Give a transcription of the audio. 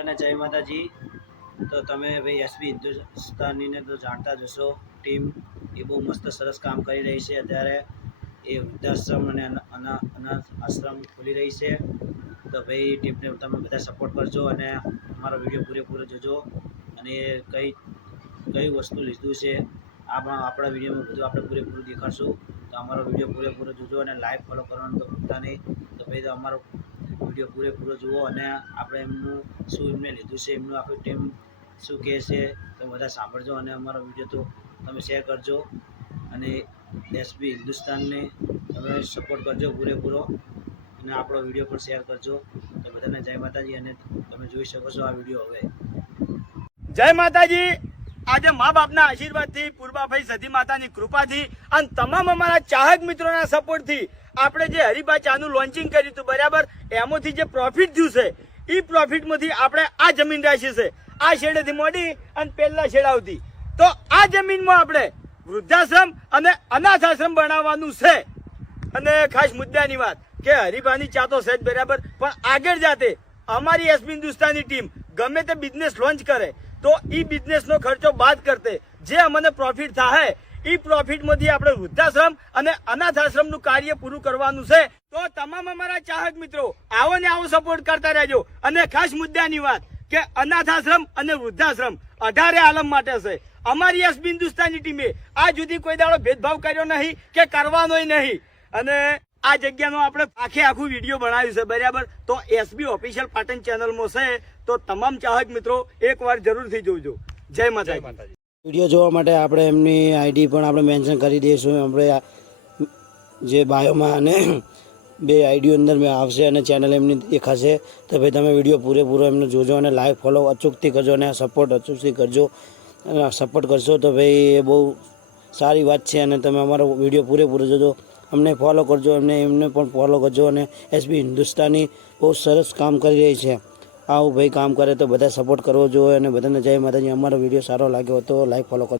બધાને જય માતાજી। તો તમે ભાઈ એસબી હિન્દુસ્તાનીને તો જાણતા જ હશો। ટીમ એ બહુ મસ્ત સરસ કામ કરી રહી છે। અત્યારે એ વૃદ્ધાશ્રમ અને અનાથ આશ્રમ ખોલી રહી છે। તો ભાઈ ટીમને તમે બધા સપોર્ટ કરજો અને અમારો વિડીયો પૂરેપૂરો જોજો। અને કઈ વસ્તુ લીધું છે આપણા વિડીયોમાં બધું આપણે પૂરેપૂરું દેખાડશું। તો અમારો વિડીયો પૂરેપૂરો જોજો અને લાઈક ફોલો કરવાનું તો ભૂલતા નહીં। તો ભાઈ તો અમારો વિડીયો પૂરેપૂરો જુઓ અને આપણે એમનું શું એમને લીધું છે, એમનું આખું ટીમ શું કહે છે તો બધા સાંભળજો અને અમારો વિડીયો તો તમે શેર કરજો અને એસબી હિન્દુસ્તાનને તમે સપોર્ટ કરજો પૂરેપૂરો અને આપણો વિડીયો પણ શેર કરજો। તો બધાને જય માતાજી। અને તમે જોઈ શકો છો આ વિડીયો હવે। જય માતાજી। આજે મા બાપના આશીર્વાદથી, પૂર્વાભાઈ સધી માતાની કૃપાથી અને તમામ અમારા ચાહક મિત્રોના સપોર્ટથી આપણે જે હરિભા ચાનું લોન્ચિંગ કર્યું હતું બરાબર, એમાંથી જે પ્રોફિટ થયું છે એ પ્રોફિટમાંથી આપણે આ જમીન રાખી છે, આ શેડેથી મોડી અને પહેલા શેડ આવતી। તો આ જમીનમાં આપણે વૃદ્ધાશ્રમ અને અનાથ આશ્રમ બનાવવાનું છે। અને ખાસ મુદ્દાની વાત કે હરિભાની ચા તો છે જ બરાબર, પણ આગળ જાતે અમારી એસબી હિન્દુસ્તાની ટીમ ગમે તે બિઝનેસ લોન્ચ કરે તો એ બિઝનેસનો ખર્ચો બાદ કરતે જે અમને પ્રોફિટ થાય એ પ્રોફિટમાંથી આપણે વૃદ્ધાશ્રમ અને અનાથ આશ્રમનું કાર્ય પૂરું કરવાનું છે। તો તમામ અમારા ચાહક મિત્રો આવો ને આવો સપોર્ટ કરતા રહેજો। અને ખાસ મુદ્દાની વાત કે અનાથ આશ્રમ અને વૃદ્ધાશ્રમ 18 આલમ માટે છે। અમારી એસબી હિન્દુસ્તાની ટીમે આ સુધી કોઈ દાડો ભેદભાવ કર્યો નહીં કે કરવાનો નહીં। અને આ જગ્યાનો આપણે આખું વિડીયો બનાવ્યું છે બરાબર, તો એસબી ઓફિશિયલ પાટણ ચેનલમાં છે। તો તમામ ચાહક મિત્રો એકવાર જરૂરથી જોજો। જય માતાજી। વિડીયો જોવા માટે આપણે એમની આઈડી પણ આપણે મેન્શન કરી દઈશું આપણે જે બાયોમાં, અને બે આઈડીઓ અંદર મેં આવશે અને ચેનલ એમની દેખાશે। તો ભાઈ તમે વિડીયો પૂરેપૂરો એમને જોજો અને લાઈક ફોલો અચૂકથી કરજો અને સપોર્ટ અચૂકથી કરજો। અને સપોર્ટ કરશો તો ભાઈ એ બહુ સારી વાત છે। અને તમે અમારો વિડીયો પૂરેપૂરો જોજો, અમને ફોલો કરજો, એમને પણ ફોલો કરજો। અને એસબી હિન્દુસ્તાની બહુ સરસ કામ કરી રહી છે। આવું ભાઈ કામ કરે તો બધા સપોર્ટ કરવો જોઈએ। અને બધાને જય માતાજી। અમારો વિડીયો સારો લાગ્યો તો લાઈક ફોલો કરજો।